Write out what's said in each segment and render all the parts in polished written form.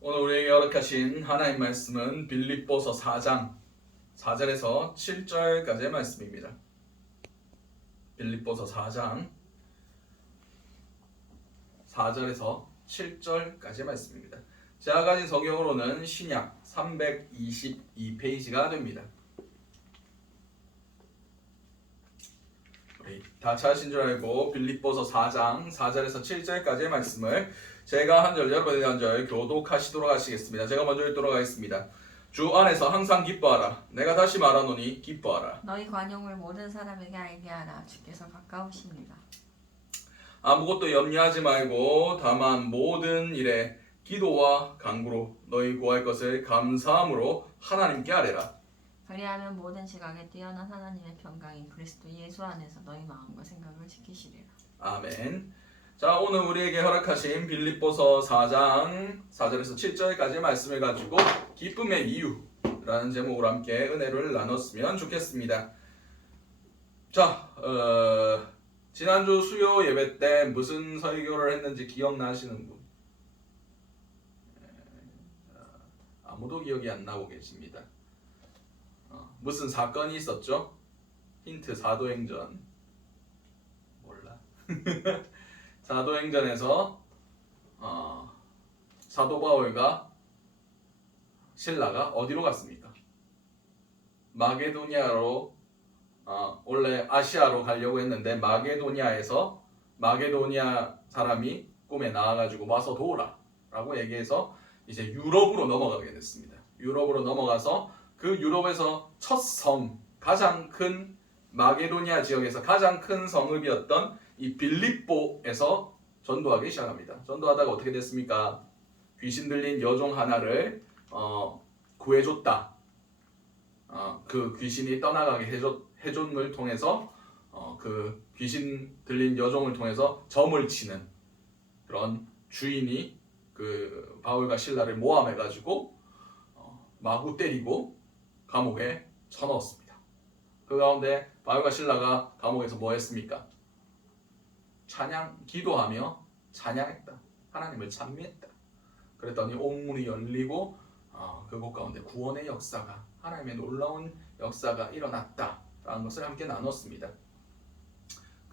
오늘 우리에게 허락하신 하나님 말씀은 빌립보서 4장 4절에서 7절까지의 말씀입니다. 빌립보서 4장 4절에서 7절까지의 말씀입니다. 제가 가진 성경으로는 신약 322페이지가 됩니다. 우리 다 찾으신 줄 알고 빌립보서 4장 4절에서 7절까지의 말씀을 제가 한 절 여러분이 한 절 교독하시도록 하시겠습니다. 제가 먼저 읽도록 하겠습니다. 주 안에서 항상 기뻐하라. 내가 다시 말하노니 기뻐하라. 너희 관용을 모든 사람에게 알게 하라. 주께서 가까우십니다. 아무것도 염려하지 말고 다만 모든 일에 기도와 간구로 너희 구할 것을 감사함으로 하나님께 아뢰라. 그리하면 모든 시각에 뛰어난 하나님의 평강이 그리스도 예수 안에서 너희 마음과 생각을 지키시리라. 아멘. 자, 오늘 우리에게 허락하신 빌립보서 4장 4절에서 7절까지의 말씀을 가지고 기쁨의 이유라는 제목으로 함께 은혜를 나눴으면 좋겠습니다. 자, 지난주 수요 예배 때 무슨 설교를 했는지 기억나시는 분? 아무도 기억이 안 나고 계십니다. 무슨 사건이 있었죠? 힌트: 사도행전. 몰라. 사도행전에서 사도 바울과 실라가 어디로 갔습니까? 마게도니아로, 원래 아시아로 가려고 했는데 마게도니아에서 마게도니아 사람이 꿈에 나와가지고 와서 도우라 라고 얘기해서 이제 유럽으로 넘어가게 됐습니다. 유럽으로 넘어가서 그 유럽에서 첫 섬, 가장 큰 마게도니아 지역에서 가장 큰 성읍이었던 이 빌립보에서 전도하기 시작합니다. 전도하다가 어떻게 됐습니까? 귀신 들린 여종 하나를 구해줬다. 그 귀신이 떠나가게 해줬을 통해서 그 귀신 들린 여종을 통해서 점을 치는 그런 주인이 그 바울과 실라를 모함해가지고 마구 때리고 감옥에 쳐넣었습니다. 그 가운데 바울과 실라가 감옥에서 뭐 했습니까? 기도하며 찬양했다. 하나님을 찬미했다. 그랬더니 옥문이 열리고 그곳 가운데 구원의 역사가, 하나님의 놀라운 역사가 일어났다라는 것을 함께 나눴습니다.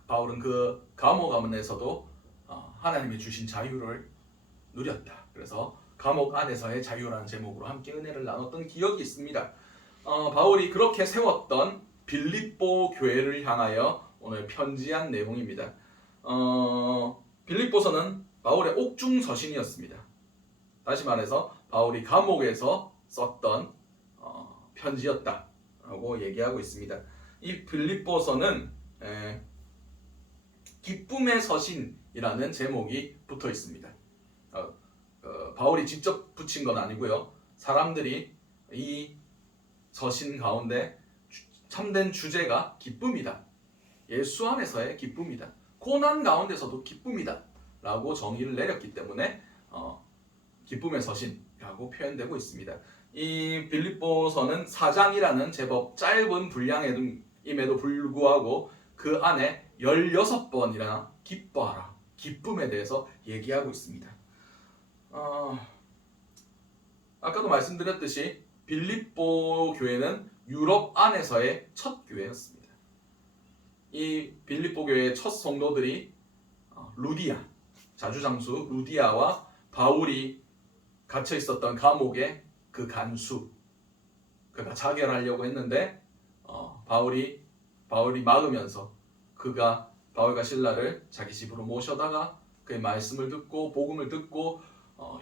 바울은 그 감옥 안에서도 하나님이 주신 자유를 누렸다. 그래서 감옥 안에서의 자유라는 제목으로 함께 은혜를 나눴던 기억이 있습니다. 바울이 그렇게 세웠던 빌립보 교회를 향하여 오늘 편지한 내용입니다. 빌립보서는 바울의 옥중 서신이었습니다. 다시 말해서 바울이 감옥에서 썼던 편지였다라고 얘기하고 있습니다. 이 빌립보서는 기쁨의 서신이라는 제목이 붙어 있습니다. 바울이 직접 붙인 건 아니고요. 사람들이 이 서신 가운데 참된 주제가 기쁨이다. 예수 안에서의 기쁨이다. 고난 가운데서도 기쁨이다 라고 정의를 내렸기 때문에 기쁨의 서신이라고 표현되고 있습니다. 이 빌립보서는 4장이라는 제법 짧은 분량임에도 불구하고 그 안에 16번이나 기뻐하라, 기쁨에 대해서 얘기하고 있습니다. 아까도 말씀드렸듯이 빌립보 교회는 유럽 안에서의 첫 교회였습니다. 이 빌립보 교회의 첫 성도들이 루디아, 자주장수 루디아와 바울이 갇혀 있었던 감옥의 그 간수, 그가 자결하려고 했는데 바울이 막으면서 그가 바울과 실라를 자기 집으로 모셔다가 그의 말씀을 듣고 복음을 듣고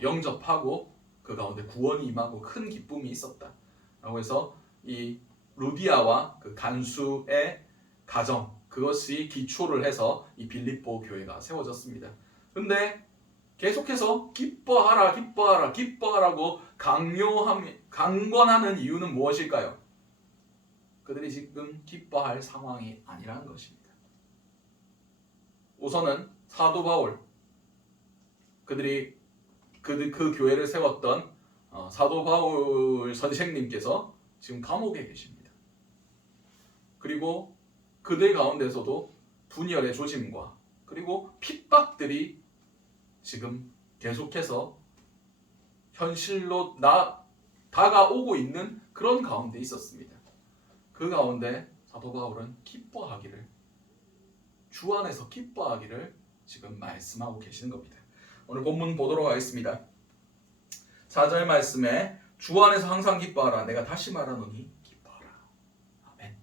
영접하고 그 가운데 구원이 임하고 큰 기쁨이 있었다. 라고 해서 이 루디아와 그 간수의 가정, 그것이 기초를 해서 이 빌립보 교회가 세워졌습니다. 근데 계속해서 기뻐하라, 기뻐하라, 기뻐하라고 강권하는 이유는 무엇일까요? 그들이 지금 기뻐할 상황이 아니라는 것입니다. 우선은 사도 바울, 그들이 그 교회를 세웠던 사도 바울 선생님께서 지금 감옥에 계십니다. 그리고 그들 가운데서도 분열의 조짐과 그리고 핍박들이 지금 계속해서 현실로 다가오고 있는 그런 가운데 있었습니다. 그 가운데 사도 바울은 기뻐하기를, 주 안에서 기뻐하기를 지금 말씀하고 계시는 겁니다. 오늘 본문 보도록 하겠습니다. 4절 말씀에 주 안에서 항상 기뻐하라. 내가 다시 말하노니 기뻐하라. 아멘.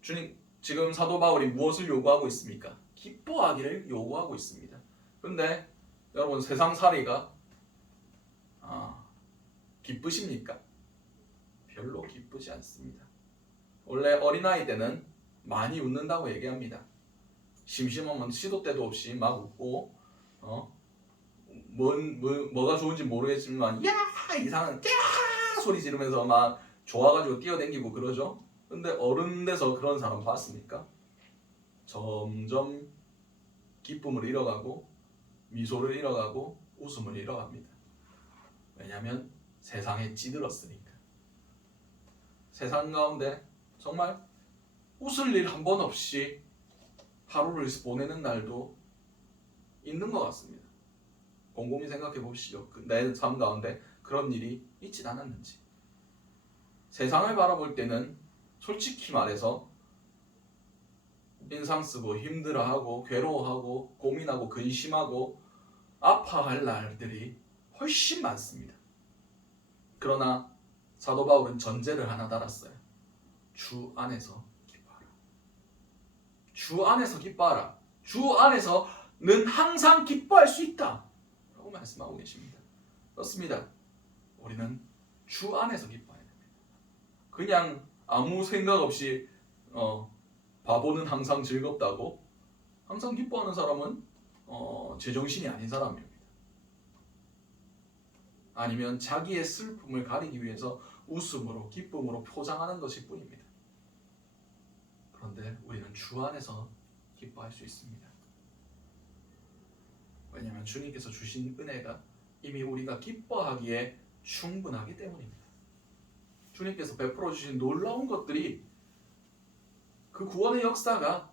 주님, 지금 사도 바울이 무엇을 요구하고 있습니까? 기뻐하기를 요구하고 있습니다. 그런데 여러분, 세상살이가 기쁘십니까? 별로 기쁘지 않습니다. 원래 어린아이 때는 많이 웃는다고 얘기합니다. 심심하면 시도 때도 없이 막 웃고 뭐가 좋은지 모르겠지만 야! 이상한 야! 소리 지르면서 막 좋아가지고 뛰어다니고 그러죠. 근데 어른 돼서 그런 사람 봤습니까? 점점 기쁨을 잃어가고 미소를 잃어가고 웃음을 잃어갑니다. 왜냐하면 세상에 찌들었으니까. 세상 가운데 정말 웃을 일 한 번 없이 하루를 보내는 날도 있는 것 같습니다. 곰곰이 생각해 보시죠. 내 삶 가운데 그런 일이 있진 않았는지. 세상을 바라볼 때는 솔직히 말해서 인상 쓰고 힘들어하고 괴로워하고 고민하고 근심하고 아파할 날들이 훨씬 많습니다. 그러나 사도 바울은 전제를 하나 달았어요. 주 안에서 기뻐하라. 주 안에서 기뻐하라. 주 안에서는 항상 기뻐할 수 있다 라고 말씀하고 계십니다. 그렇습니다. 우리는 주 안에서 기뻐해야 됩니다. 그냥 아무 생각 없이 바보는 항상 즐겁다고, 항상 기뻐하는 사람은 제정신이 아닌 사람입니다. 아니면 자기의 슬픔을 가리기 위해서 웃음으로 기쁨으로 포장하는 것일 뿐입니다. 그런데 우리는 주 안에서 기뻐할 수 있습니다. 왜냐하면 주님께서 주신 은혜가 이미 우리가 기뻐하기에 충분하기 때문입니다. 주님께서 베풀어 주신 놀라운 것들이, 그 구원의 역사가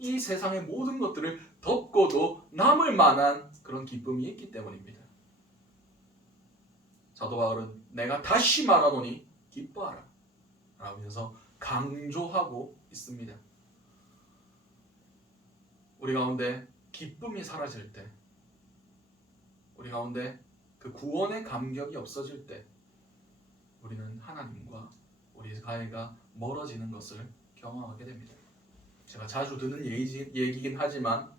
이 세상의 모든 것들을 덮고도 남을 만한 그런 기쁨이 있기 때문입니다. 사도 바울은 내가 다시 말하노니 기뻐하라 라면서 강조하고 있습니다. 우리 가운데 기쁨이 사라질 때, 우리 가운데 그 구원의 감격이 없어질 때, 우리는 하나님과 우리 사이가 멀어지는 것을 경험하게 됩니다. 제가 자주 듣는 얘기긴 하지만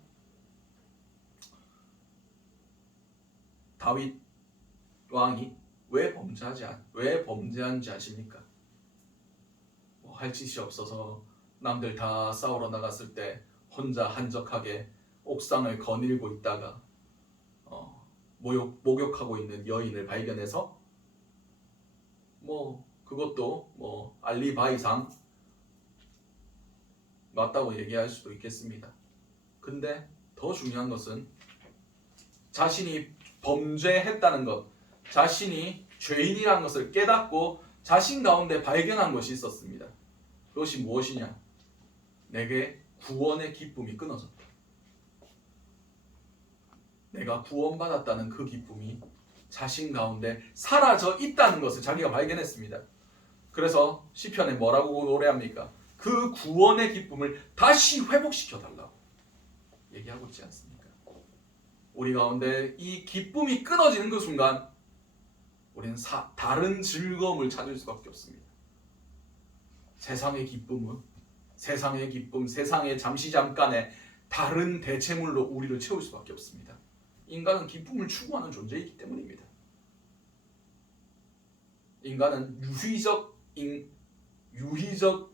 다윗 왕이 왜 범죄한지 아십니까? 할 짓이 없어서 남들 다 싸우러 나갔을 때 혼자 한적하게 옥상을 거닐고 있다가 목욕하고 있는 여인을 발견해서 그것도 알리바이상 맞다고 얘기할 수도 있겠습니다. 근데 더 중요한 것은 자신이 범죄했다는 것, 자신이 죄인이라는 것을 깨닫고 자신 가운데 발견한 것이 있었습니다. 그것이 무엇이냐? 내게 구원의 기쁨이 끊어졌다. 내가 구원받았다는 그 기쁨이 자신 가운데 사라져 있다는 것을 자기가 발견했습니다. 그래서 시편에 뭐라고 노래합니까? 그 구원의 기쁨을 다시 회복시켜 달라고 얘기하고 있지 않습니까? 우리 가운데 이 기쁨이 끊어지는 그 순간 우리는 다른 즐거움을 찾을 수밖에 없습니다. 세상의 기쁨, 세상의 잠시 잠깐의 다른 대체물로 우리를 채울 수밖에 없습니다. 인간은 기쁨을 추구하는 존재이기 때문입니다. 인간은 유희적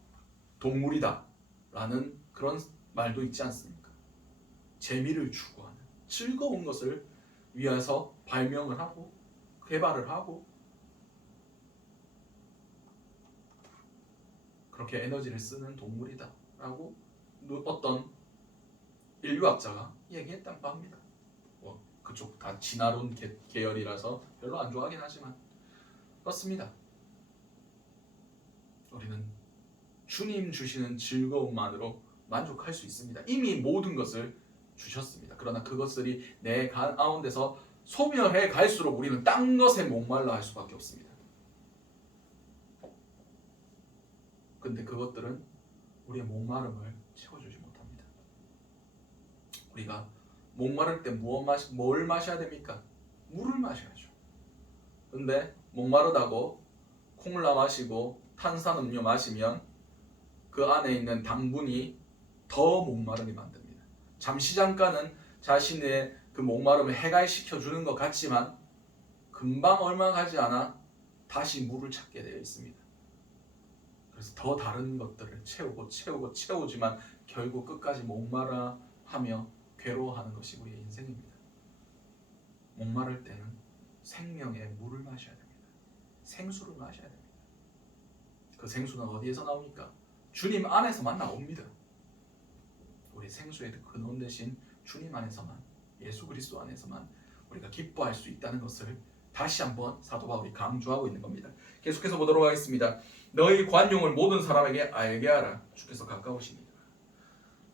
동물이다 라는 그런 말도 있지 않습니까? 재미를 추구하는, 즐거운 것을 위해서 발명을 하고 개발을 하고 그렇게 에너지를 쓰는 동물이다 라고 어떤 인류학자가 얘기했다고 합니다. 그쪽 다 진화론 계열이라서 별로 안 좋아하긴 하지만 그렇습니다. 우리는 주님 주시는 즐거움만으로 만족할 수 있습니다. 이미 모든 것을 주셨습니다. 그러나 그것들이 내 가운데서 소멸해 갈수록 우리는 딴 것에 목말라 할 수밖에 없습니다. 근데 그것들은 우리의 목마름을 채워주지 못합니다. 우리가 목마를 때 뭘 마셔야 됩니까? 물을 마셔야죠. 근데 목마르다고 콩라 마시고 탄산음료 마시면 그 안에 있는 당분이 더 목마르게 만듭니다. 잠시 잠깐은 자신의 그 목마름을 해갈시켜 주는 것 같지만 금방 얼마 가지 않아 다시 물을 찾게 되어 있습니다. 그래서 더 다른 것들을 채우지만 결국 끝까지 목마라 하며 괴로워하는 것이 우리의 인생입니다. 목마를 때는 생명의 물을 마셔야 됩니다. 생수를 마셔야 됩니다. 그 생수는 어디에서 나옵니까? 주님 안에서만 나옵니다. 우리 생수의 근원 대신 주님 안에서만, 예수 그리스도 안에서만 우리가 기뻐할 수 있다는 것을 다시 한번 사도 바울이 강조하고 있는 겁니다. 계속해서 보도록 하겠습니다. 너희 관용을 모든 사람에게 알게 하라. 주께서 가까우십니다.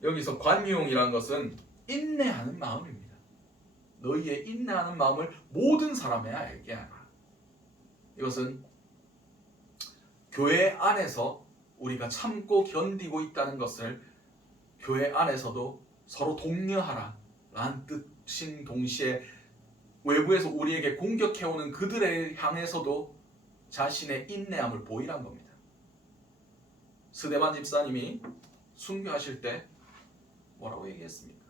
여기서 관용이라는 것은 인내하는 마음입니다. 너희의 인내하는 마음을 모든 사람에 알게 하라. 이것은 교회 안에서 우리가 참고 견디고 있다는 것을 교회 안에서도 서로 독려하라 라는 뜻인 동시에 외부에서 우리에게 공격해오는 그들을 향해서도 자신의 인내함을 보이란 겁니다. 스데반 집사님이 순교하실 때 뭐라고 얘기했습니까?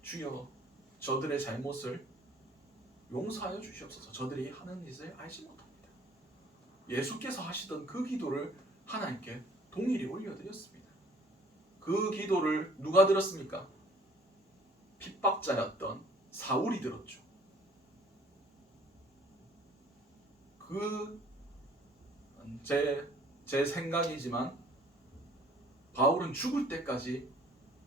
주여 저들의 잘못을 용서하여 주시옵소서. 저들이 하는 짓을 알지 못합니다. 예수께서 하시던 그 기도를 하나님께 동일히 올려드렸습니다. 그 기도를 누가 들었습니까? 핍박자였던 사울이 들었죠. 제 생각이지만 바울은 죽을 때까지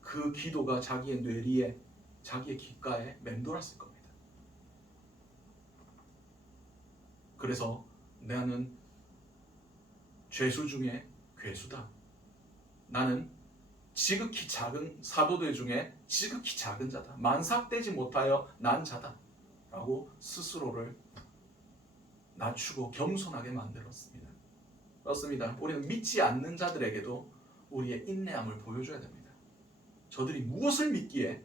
그 기도가 자기의 뇌리에, 자기의 귓가에 맴돌았을 겁니다. 그래서 나는 죄수 중에 괴수다. 나는 지극히 작은 사도들 중에 지극히 작은 자다. 만삭되지 못하여 난 자다. 라고 스스로를 낮추고 겸손하게 만들었습니다. 그렇습니다. 우리는 믿지 않는 자들에게도 우리의 인내함을 보여줘야 됩니다. 저들이 무엇을 믿기에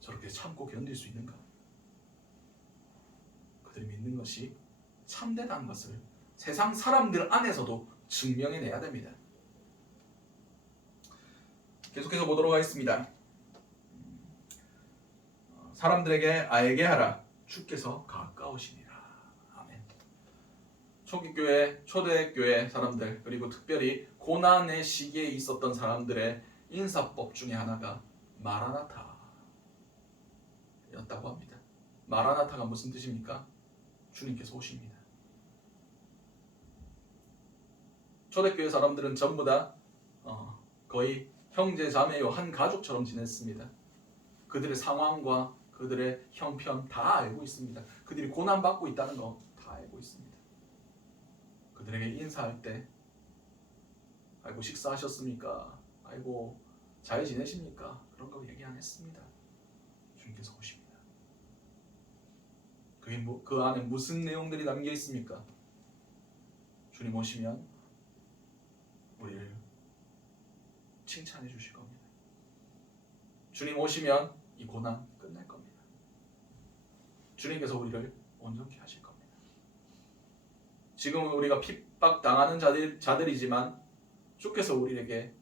저렇게 참고 견딜 수 있는가? 그들이 믿는 것이 참되다는 것을 세상 사람들 안에서도 증명해내야 됩니다. 계속해서 보도록 하겠습니다. 사람들에게 알게 하라. 주께서 가까우시니라. 아멘. 초기교회, 초대교회 사람들, 그리고 특별히 고난의 시기에 있었던 사람들의 인사법 중에 하나가 마라나타 였다고 합니다. 마라나타가 무슨 뜻입니까? 주님께서 오십니다. 초대교회 사람들은 전부 다 거의 형제 자매요 한 가족처럼 지냈습니다. 그들의 상황과 그들의 형편 다 알고 있습니다. 그들이 고난받고 있다는 거 다 알고 있습니다. 그들에게 인사할 때 아이고 식사하셨습니까? 아이고 잘 지내십니까? 그런 거 얘기 안 했습니다. 주님께서 오십니다. 그 안에 무슨 내용들이 담겨 있습니까? 주님 오시면 우리를 칭찬해 주실 겁니다. 주님 오시면 이 고난 끝날 겁니다. 주님께서 우리를 온전케 하실 겁니다. 지금은 우리가 핍박당하는 자들이지만 주께서 우리에게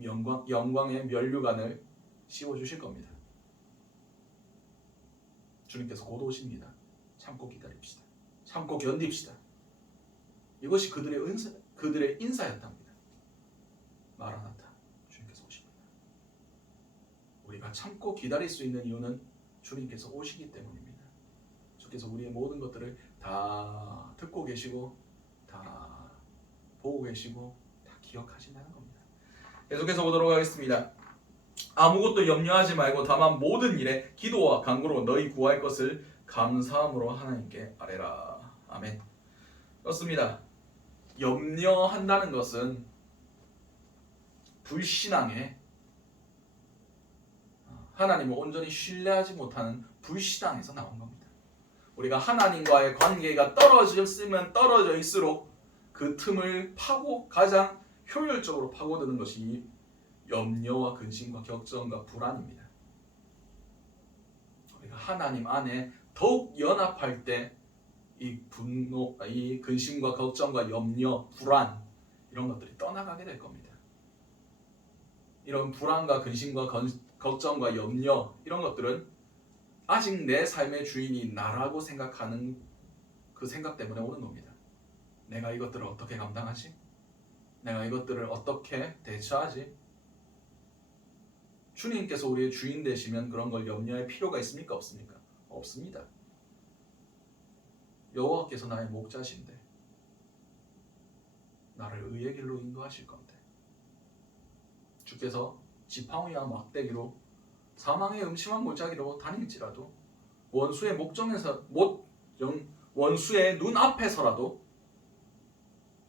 영광의 면류관을 씌워주실 겁니다. 주님께서 곧 오십니다. 참고 기다립시다. 참고 견딥시다. 이것이 그들의 인사였답니다. 마라나타, 주님께서 오십니다. 우리가 참고 기다릴 수 있는 이유는 주님께서 오시기 때문입니다. 주께서 우리의 모든 것들을 다 듣고 계시고 다 보고 계시고 다 기억하신다는 겁니다. 계속해서 보도록 하겠습니다. 아무것도 염려하지 말고 다만 모든 일에 기도와 간구로 너희 구할 것을 감사함으로 하나님께 아뢰라. 아멘. 그렇습니다. 염려한다는 것은 불신앙에 하나님을 온전히 신뢰하지 못하는 불신앙에서 나온 겁니다. 우리가 하나님과의 관계가 떨어졌으면 떨어져있을수록 그 틈을 가장 효율적으로 파고드는 것이 염려와 근심과 걱정과 불안입니다. 우리가 하나님 안에 더욱 연합할 때 이 분노, 이 근심과 걱정과 염려, 불안 이런 것들이 떠나가게 될 겁니다. 이런 불안과 근심과 걱정과 염려 이런 것들은 아직 내 삶의 주인이 나라고 생각하는 그 생각 때문에 오는 겁니다. 내가 이것들을 어떻게 감당하지? 내가 이것들을 어떻게 대처하지? 주님께서 우리의 주인 되시면 그런 걸 염려할 필요가 있습니까? 없습니까? 없습니다. 여호와께서 나의 목자신데 나를 의의 길로 인도하실 건데 주께서 지팡이와 막대기로 사망의 음침한 골짜기로 다닐지라도 원수의 원수의 눈앞에서라도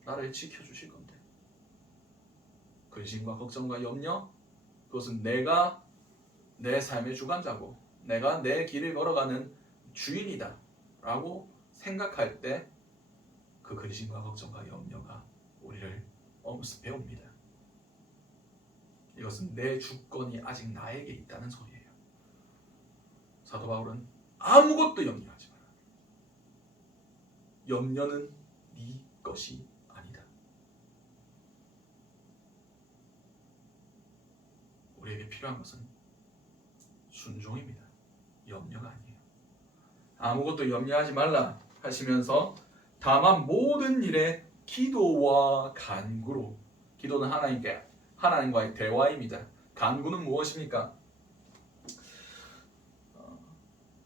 나를 지켜주실 건데 근심과 걱정과 염려 그것은 내가 내 삶의 주관자고 내가 내 길을 걸어가는 주인이다 라고 생각할 때 그 근심과 걱정과 염려가 우리를 엄습해 옵니다. 이것은 내 주권이 아직 나에게 있다는 소리예요. 사도 바울은 아무것도 염려하지 마라. 염려는 네 것이 아니다. 우리에게 필요한 것은 순종입니다. 염려가 아니에요. 아무것도 염려하지 말라 하시면서 다만 모든 일에 기도와 간구로 기도는 하나님과의 대화입니다. 간구는 무엇입니까?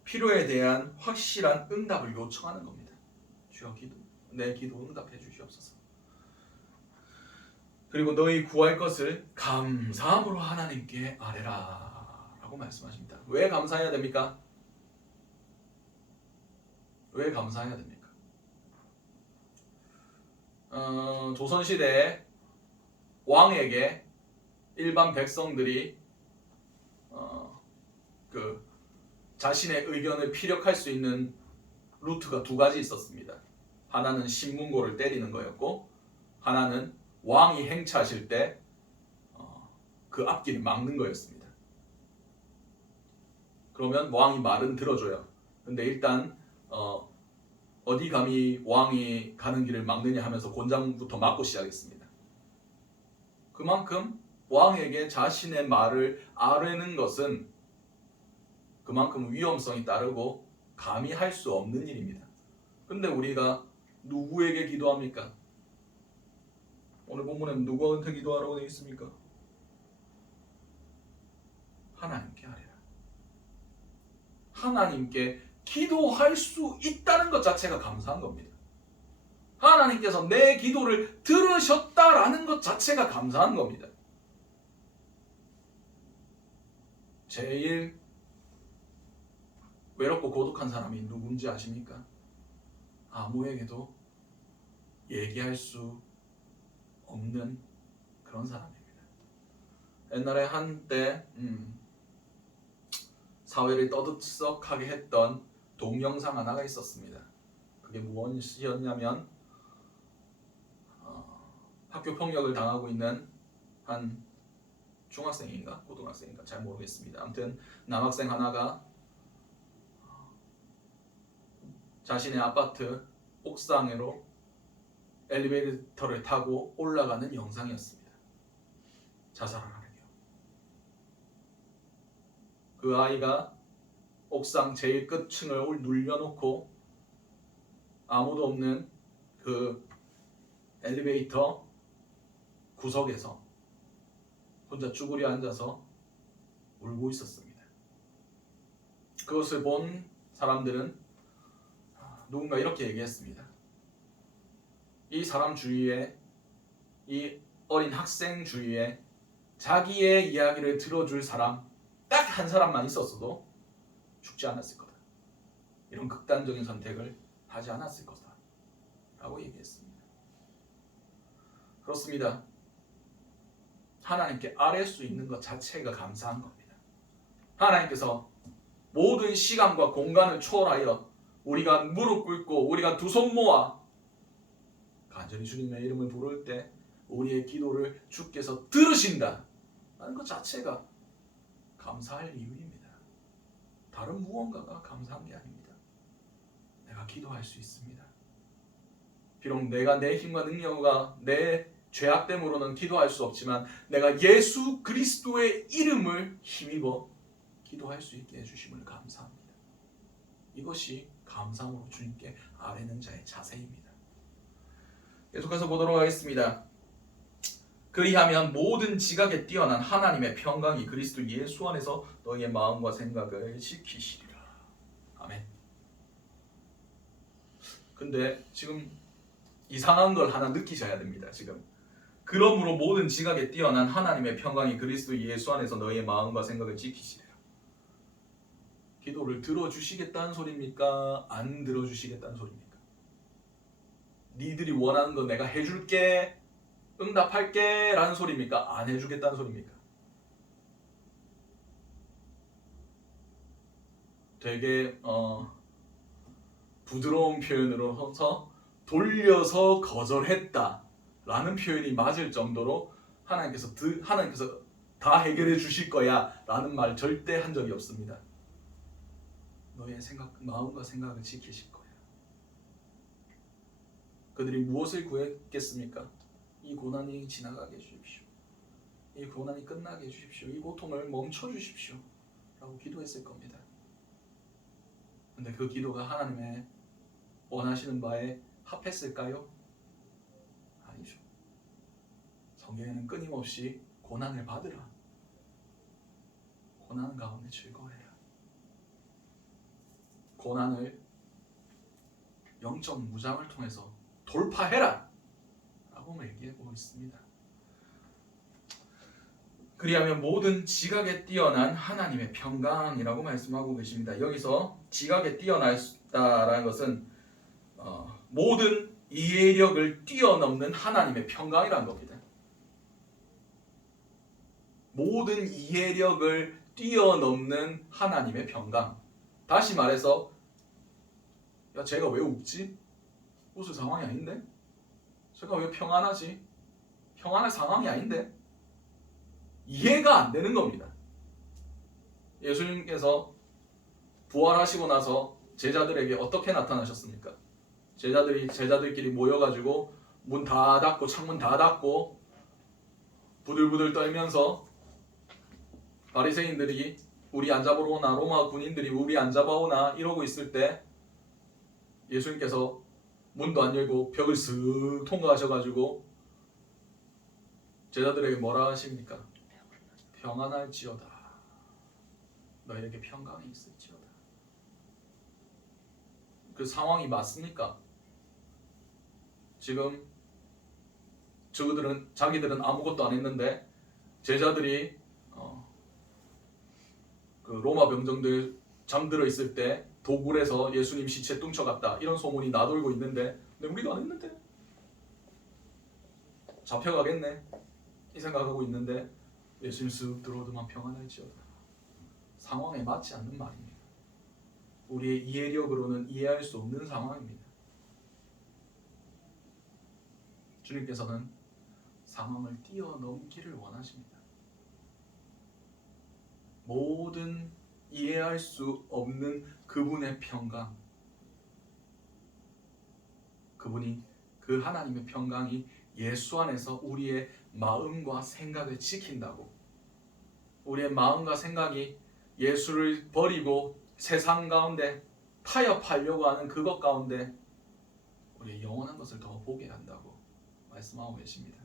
필요에 대한 확실한 응답을 요청하는 겁니다. 주여 내 기도 응답해 주시옵소서. 그리고 너희 구할 것을 감사함으로 하나님께 아뢰라 라고 말씀하십니다. 왜 감사해야 됩니까? 왜 감사해야 됩니까? 조선시대에 왕에게 일반 백성들이 자신의 의견을 피력할 수 있는 루트가 두 가지 있었습니다. 하나는 신문고를 때리는 거였고 하나는 왕이 행차하실 때 그 앞길을 막는 거였습니다. 그러면 왕이 말은 들어줘요. 근데 일단 어디 감히 왕이 가는 길을 막느냐 하면서 곤장부터 막고 시작했습니다. 그만큼 왕에게 자신의 말을 아뢰는 것은 그만큼 위험성이 따르고 감히 할 수 없는 일입니다. 근데 우리가 누구에게 기도합니까? 오늘 본문에는 누구한테 기도하라고 되어 있습니까? 하나님께 하래라. 하나님께 기도할 수 있다는 것 자체가 감사한 겁니다. 하나님께서 내 기도를 들으셨다라는 것 자체가 감사한 겁니다. 제일 외롭고 고독한 사람이 누군지 아십니까? 아무에게도 얘기할 수 없는 그런 사람입니다. 옛날에 한때 사회를 떠들썩하게 했던 동영상 하나가 있었습니다. 그게 무엇이었냐면 학교 폭력을 당하고 있는 한 중학생인가 고등학생인가 잘 모르겠습니다. 아무튼 남학생 하나가 자신의 아파트 옥상으로 엘리베이터를 타고 올라가는 영상이었습니다. 자살을 하려고. 그 아이가 옥상 제일 끝층을 눌려놓고 아무도 없는 그 엘리베이터 구석에서 혼자 쭈그려 앉아서 울고 있었습니다. 그것을 본 사람들은 누군가 이렇게 얘기했습니다. 이 사람 주위에, 이 어린 학생 주위에 자기의 이야기를 들어줄 사람 딱 한 사람만 있었어도 죽지 않았을 거다. 이런 극단적인 선택을 하지 않았을 거다. 라고 얘기했습니다. 그렇습니다. 하나님께 아뢰 수 있는 것 자체가 감사한 겁니다. 하나님께서 모든 시간과 공간을 초월하여 우리가 무릎 꿇고 우리가 두 손 모아 간절히 주님의 이름을 부를 때 우리의 기도를 주께서 들으신다 하는 것 자체가 감사할 이유입니다. 다른 무언가가 감사한 게 아닙니다. 내가 기도할 수 있습니다. 비록 내가 내 힘과 능력과 내 죄악됨으로는 기도할 수 없지만 내가 예수 그리스도의 이름을 힘입어 기도할 수 있게 해주심을 감사합니다. 이것이 감사함으로 주님께 아뢰는 자의 자세입니다. 계속해서 보도록 하겠습니다. 그리하면 모든 지각에 뛰어난 하나님의 평강이 그리스도 예수 안에서 너희의 마음과 생각을 지키시리라. 아멘. 근데 지금 이상한 걸 하나 느끼셔야 됩니다. 지금 그러므로 모든 지각에 뛰어난 하나님의 평강이 그리스도 예수 안에서 너희의 마음과 생각을 지키시리라. 기도를 들어주시겠다는 소리입니까? 안 들어주시겠다는 소리입니까? 니들이 원하는 거 내가 해줄게, 응답할게 라는 소리입니까? 안 해주겠다는 소리입니까? 되게 부드러운 표현으로 해서 돌려서 거절했다 라는 표현이 맞을 정도로 하나님께서 다 해결해 주실 거야 라는 말 절대 한 적이 없습니다. 너의 마음과 생각을 지키실 거야. 그들이 무엇을 구했겠습니까? 이 고난이 지나가게 해주십시오. 이 고난이 끝나게 해주십시오. 이 고통을 멈춰 주십시오 라고 기도했을 겁니다. 근데 그 기도가 하나님의 원하시는 바에 합했을까요? 아니죠. 성경에는 끊임없이 고난을 받으라, 고난 가운데 즐거워해라, 고난을 영적 무장을 통해서 돌파해라 라고 얘기하고 있습니다. 그리하면 모든 지각에 뛰어난 하나님의 평강이라고 말씀하고 계십니다. 여기서 지각에 뛰어나다라는 것은 모든 이해력을 뛰어넘는 하나님의 평강이라는 겁니다. 모든 이해력을 뛰어넘는 하나님의 평강. 다시 말해서 야 제가 왜 웃지? 웃을 상황이 아닌데? 제가 왜 평안하지? 평안할 상황이 아닌데? 이해가 안 되는 겁니다. 예수님께서 부활하시고 나서 제자들에게 어떻게 나타나셨습니까? 제자들끼리 모여가지고 문 다 닫고 창문 다 닫고 부들부들 떨면서 바리새인들이 우리 안 잡으러 오나, 로마 군인들이 우리 안 잡아오나 이러고 있을 때 예수님께서 문도 안 열고 벽을 슥 통과하셔가지고 제자들에게 뭐라 하십니까? 평안할지어다. 너희에게 평강이 있을지어다. 그 상황이 맞습니까? 지금 자기들은 아무것도 안 했는데 제자들이 그 로마 병정들 잠들어 있을 때 도굴에서 예수님 시체 뚱쳐갔다 이런 소문이 나돌고 있는데 근데 우리도 안 했는데 잡혀가겠네 이 생각하고 있는데 예수님 쓱 들어오더만 평안할지어다. 상황에 맞지 않는 말입니다. 우리의 이해력으로는 이해할 수 없는 상황입니다. 주님께서는 상황을 뛰어넘기를 원하십니다. 모든 이해할 수 없는 그분의 평강, 그 하나님의 평강이 예수 안에서 우리의 마음과 생각을 지킨다고. 우리의 마음과 생각이 예수를 버리고 세상 가운데 타협하려고 하는 그것 가운데 우리의 영원한 것을 더 보게 한다고 말씀하고 계십니다.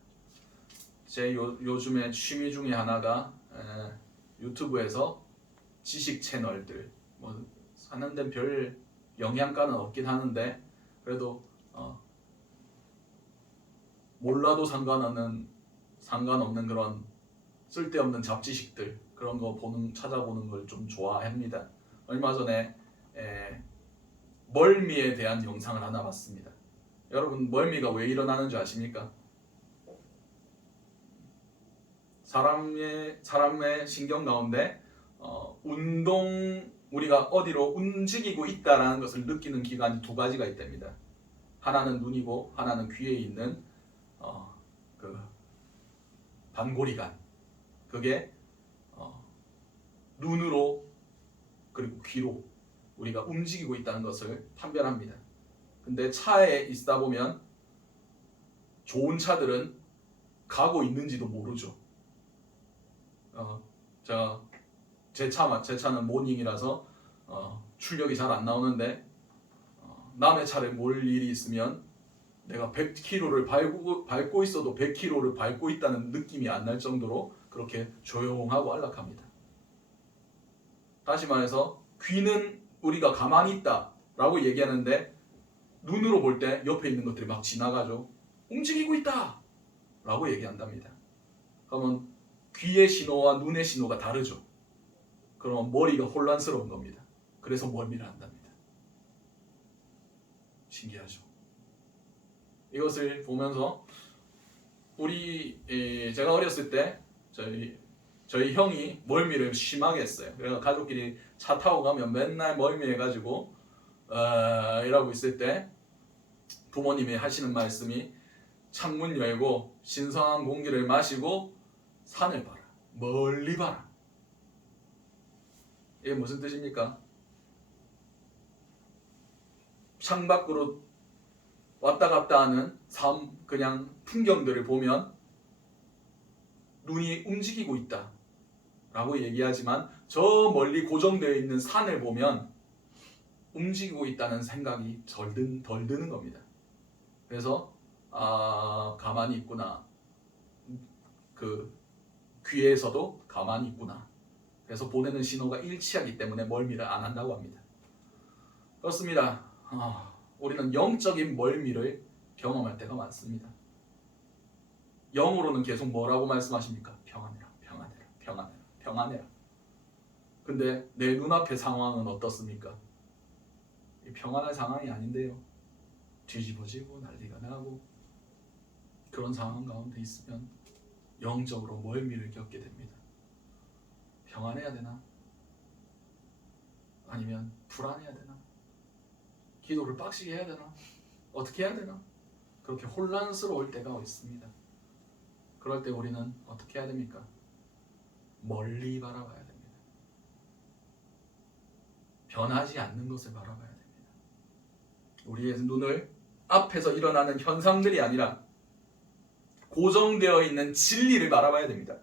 제 요즘에 취미 중에 하나가 유튜브에서 지식 채널들 하는 데는 별 영향가는 없긴 하는데 그래도 몰라도 상관없는 그런 쓸데없는 잡지식들 그런 거 찾아보는 걸 좀 좋아합니다. 얼마 전에 멀미에 대한 영상을 하나 봤습니다. 여러분 멀미가 왜 일어나는 줄 아십니까? 사람의 신경 가운데 우리가 어디로 움직이고 있다라는 것을 느끼는 기관이 두 가지가 있답니다. 하나는 눈이고 하나는 귀에 있는 그 반고리관. 그게 눈으로 그리고 귀로 우리가 움직이고 있다는 것을 판별합니다. 근데 차에 있다 보면 좋은 차들은 가고 있는지도 모르죠. 제 차는 모닝이라서 출력이 잘 안 나오는데 남의 차를 몰 일이 있으면 내가 100km를 밟고 있어도 100km를 밟고 있다는 느낌이 안 날 정도로 그렇게 조용하고 안락합니다. 다시 말해서 귀는 우리가 가만히 있다라고 얘기하는데 눈으로 볼 때 옆에 있는 것들이 막 지나가죠. 움직이고 있다 라고 얘기한답니다. 그러면 귀의 신호와 눈의 신호가 다르죠. 그럼 머리가 혼란스러운 겁니다. 그래서 멀미를 한답니다. 신기하죠. 이것을 보면서 제가 어렸을 때 저희 형이 멀미를 심하게 했어요. 그래서 가족끼리 차 타고 가면 맨날 멀미해가지고 이러고 있을 때 부모님이 하시는 말씀이 창문 열고 신선한 공기를 마시고 산을 봐라. 멀리 봐라. 이게 무슨 뜻입니까? 창밖으로 왔다 갔다 하는 그냥 풍경들을 보면 눈이 움직이고 있다 라고 얘기하지만 저 멀리 고정되어 있는 산을 보면 움직이고 있다는 생각이 덜 드는 겁니다. 그래서 가만히 있구나. 그 귀에서도 가만히 있구나. 그래서 보내는 신호가 일치하기 때문에 멀미를 안 한다고 합니다. 그렇습니다. 우리는 영적인 멀미를 경험할 때가 많습니다. 영으로는 계속 뭐라고 말씀하십니까? 평안해라, 평안해라, 평안해라, 평안해라. 근데 내 눈앞의 상황은 어떻습니까? 평안할 상황이 아닌데요. 뒤집어지고 난리가 나고 그런 상황 가운데 있으면 영적으로 멀미를 겪게 됩니다. 평안해야 되나? 아니면 불안해야 되나? 기도를 빡시게 해야 되나? 어떻게 해야 되나? 그렇게 혼란스러울 때가 있습니다. 그럴 때 우리는 어떻게 해야 됩니까? 멀리 바라봐야 됩니다. 변하지 않는 것을 바라봐야 됩니다. 우리의 눈을 앞에서 일어나는 현상들이 아니라 고정되어 있는 진리를 바라봐야 됩니다.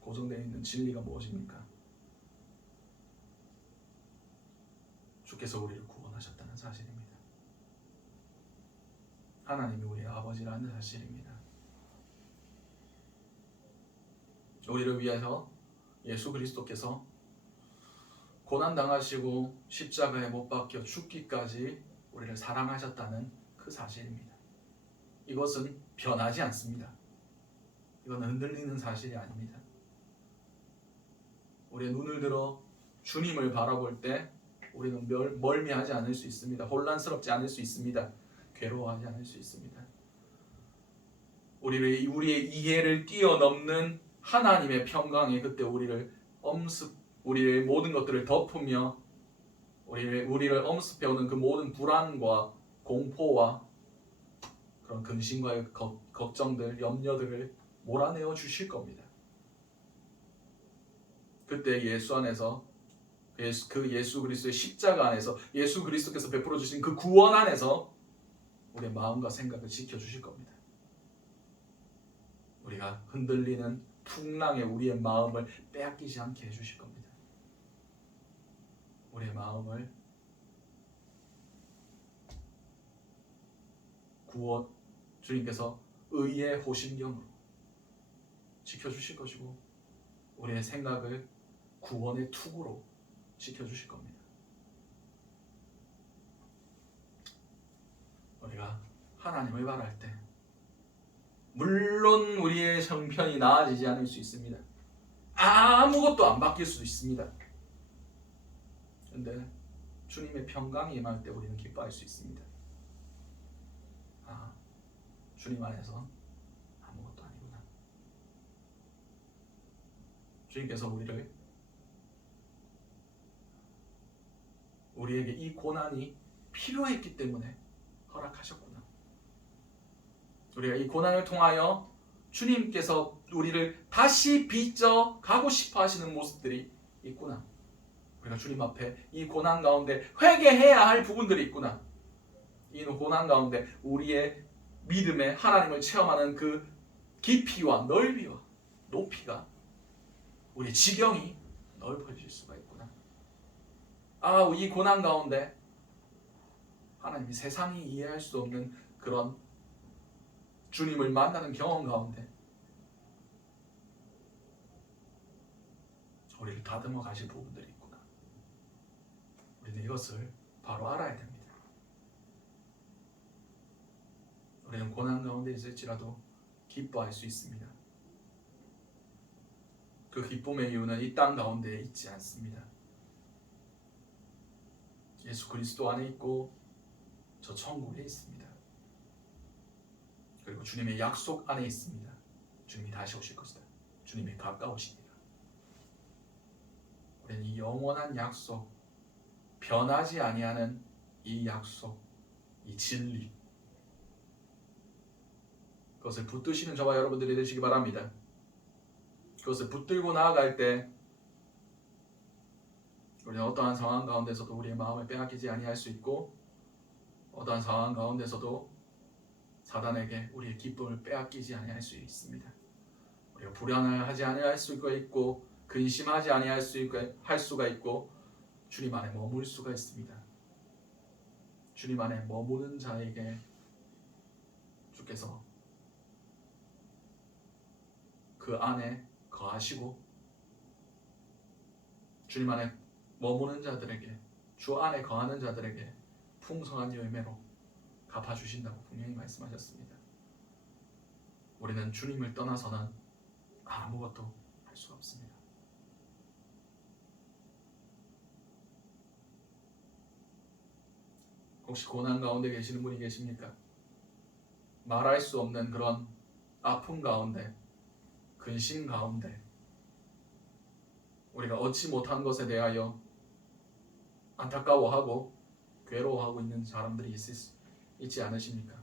고정되어 있는 진리가 무엇입니까? 주께서 우리를 구원하셨다는 사실입니다. 하나님이 우리의 아버지라는 사실입니다. 우리를 위해서 예수 그리스도께서 고난당하시고 십자가에 못 박혀 죽기까지 우리를 사랑하셨다는 그 사실입니다. 이것은 변하지 않습니다. 이건 흔들리는 사실이 아닙니다. 우리의 눈을 들어 주님을 바라볼 때 우리는 멀미하지 않을 수 있습니다. 혼란스럽지 않을 수 있습니다. 괴로워하지 않을 수 있습니다. 우리의 이해를 뛰어넘는 하나님의 평강이 그때 우리의 모든 것들을 덮으며 우리를 엄습해오는 그 모든 불안과 공포와 그런 근심과의 걱정들, 염려들을 몰아내어 주실 겁니다. 그때 예수 안에서 그 예수 그리스도의 십자가 안에서 예수 그리스도께서 베풀어 주신 그 구원 안에서 우리의 마음과 생각을 지켜주실 겁니다. 우리가 흔들리는 풍랑에 우리의 마음을 빼앗기지 않게 해주실 겁니다. 우리의 마음을 주님께서 의의 호신경으로 지켜주실 것이고 우리의 생각을 구원의 투구로 지켜주실 겁니다. 우리가 하나님을 바랄 때 물론 우리의 형편이 나아지지 않을 수 있습니다. 아무것도 안 바뀔 수 있습니다. 그런데 주님의 평강이 임할 때 우리는 기뻐할 수 있습니다. 주님 안에서 아무것도 아니구나. 주님께서 우리를 우리에게 이 고난이 필요했기 때문에 허락하셨구나. 우리가 이 고난을 통하여 주님께서 우리를 다시 빚어 가고 싶어 하시는 모습들이 있구나. 우리가 주님 앞에 이 고난 가운데 회개해야 할 부분들이 있구나. 이 고난 가운데 우리의 믿음에 하나님을 체험하는 그 깊이와 넓이와 높이가, 우리의 지경이 넓어질 수가 있구나. 이 고난 가운데 하나님이 세상이 이해할 수 없는 그런 주님을 만나는 경험 가운데 우리를 다듬어 가실 부분들이 있구나. 우리는 이것을 바로 알아야 됩니다. 우리는 고난 가운데 있을지라도 기뻐할 수 있습니다. 그 기쁨의 이유는 이 땅 가운데 있지 않습니다. 예수 그리스도 안에 있고 저 천국에 있습니다. 그리고 주님의 약속 안에 있습니다. 주님이 다시 오실 것이다. 주님이 가까우십니다. 우리는 이 영원한 약속, 변하지 아니하는 이 약속, 이 진리, 그것을 붙드시는 저와 여러분들이 되시기 바랍니다. 그것을 붙들고 나아갈 때 우리는 어떠한 상황 가운데서도 우리의 마음을 빼앗기지 아니할 수 있고, 어떠한 상황 가운데서도 사단에게 우리의 기쁨을 빼앗기지 아니할 수 있습니다. 우리가 불안하지 아니할 수가 있고, 근심하지 아니할 수가 있고, 주님 안에 머물 수가 있습니다. 주님 안에 머무는 자에게 주께서 그 안에 거하시고, 주님 안에 머무는 자들에게, 주 안에 거하는 자들에게 풍성한 열매로 갚아주신다고 분명히 말씀하셨습니다. 우리는 주님을 떠나서는 아무것도 할 수가 없습니다. 혹시 고난 가운데 계시는 분이 계십니까? 말할 수 없는 그런 아픔 가운데, 근심 가운데, 우리가 얻지 못한 것에 대하여 안타까워하고 괴로워하고 있는 사람들이 있지 않으십니까?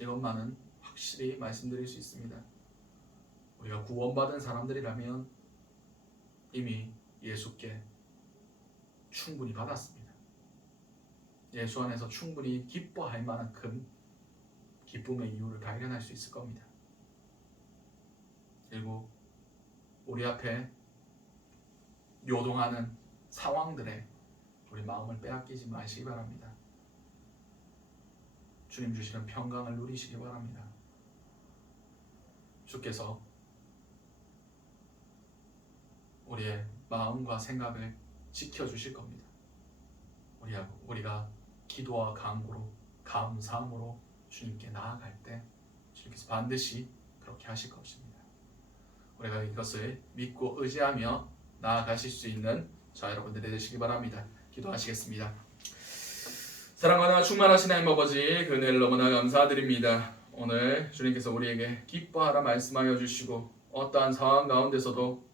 이것만은 확실히 말씀드릴 수 있습니다. 우리가 구원받은 사람들이라면 이미 예수께 충분히 받았습니다. 예수 안에서 충분히 기뻐할 만한 큰 기쁨의 이유를 발견할 수 있을 겁니다. 그리고 우리 앞에 요동하는 상황들에 우리 마음을 빼앗기지 마시기 바랍니다. 주님 주시는 평강을 누리시기 바랍니다. 주께서 우리의 마음과 생각을 지켜주실 겁니다. 우리가 기도와 간구로, 감사함으로 주님께 나아갈 때 주님께서 반드시 그렇게 하실 것입니다. 우리가 이것을 믿고 의지하며 나아가실 수 있는 자 여러분들이 되시기 바랍니다. 기도하시겠습니다. 사랑하나 충만하신 하나님 아버지, 그 은혜를 너무나 감사드립니다. 오늘 주님께서 우리에게 기뻐하라 말씀하여 주시고, 어떠한 상황 가운데서도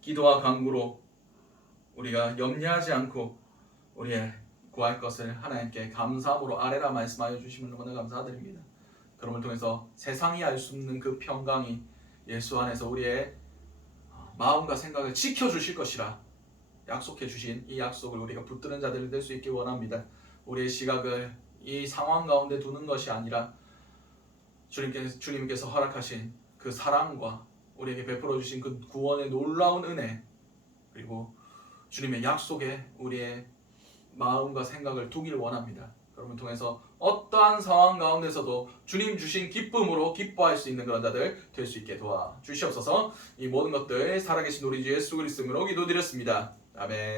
기도와 간구로 우리가 염려하지 않고 우리의 구할 것을 하나님께 감사함으로 아뢰라 말씀하여 주시면 너무나 감사드립니다. 그럼을 통해서 세상이 알 수 없는 그 평강이 예수 안에서 우리의 마음과 생각을 지켜주실 것이라 약속해 주신 이 약속을 우리가 붙드는 자들이 될 수 있길 원합니다. 우리의 시각을 이 상황 가운데 두는 것이 아니라 주님께서 허락하신 그 사랑과 우리에게 베풀어 주신 그 구원의 놀라운 은혜, 그리고 주님의 약속에 우리의 마음과 생각을 두길 원합니다. 그럼을 통해서 어떠한 상황 가운데서도 주님 주신 기쁨으로 기뻐할 수 있는 그런 자들 될 수 있게 도와주시옵소서. 이 모든 것들 살아계신 우리 주 예수 그리스도 이름으로 기도드렸습니다. 아멘.